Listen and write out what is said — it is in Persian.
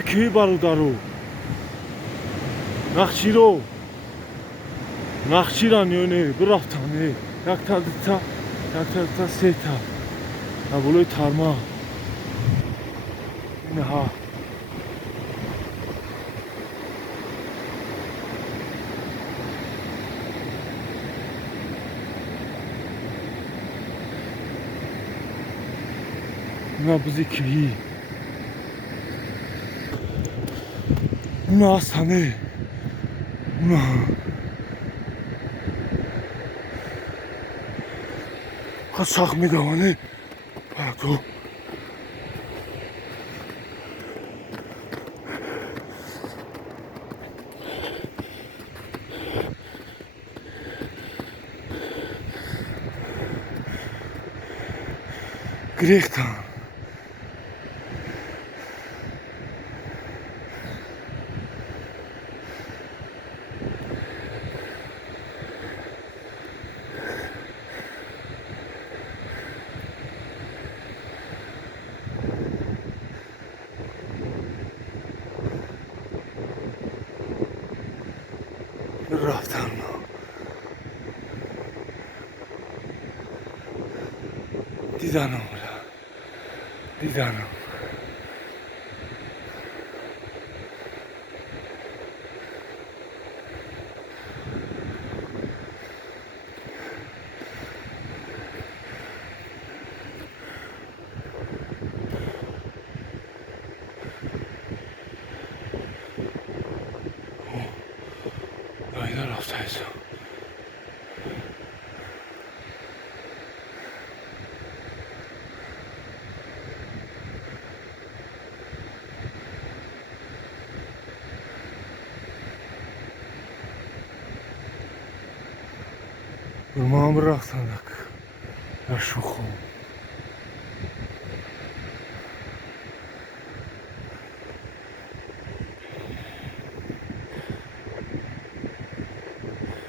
کی برادرو نخچیرو نخچیرانیونه برفتانه یک تا سه تا نبولوی ترما اینه ها اینا بزی کهی اونا هستانه اونا قصاق میدوانه تو گریختم رفتم دیدنم اینا رفته ایسا ما هم رفتن در شوخو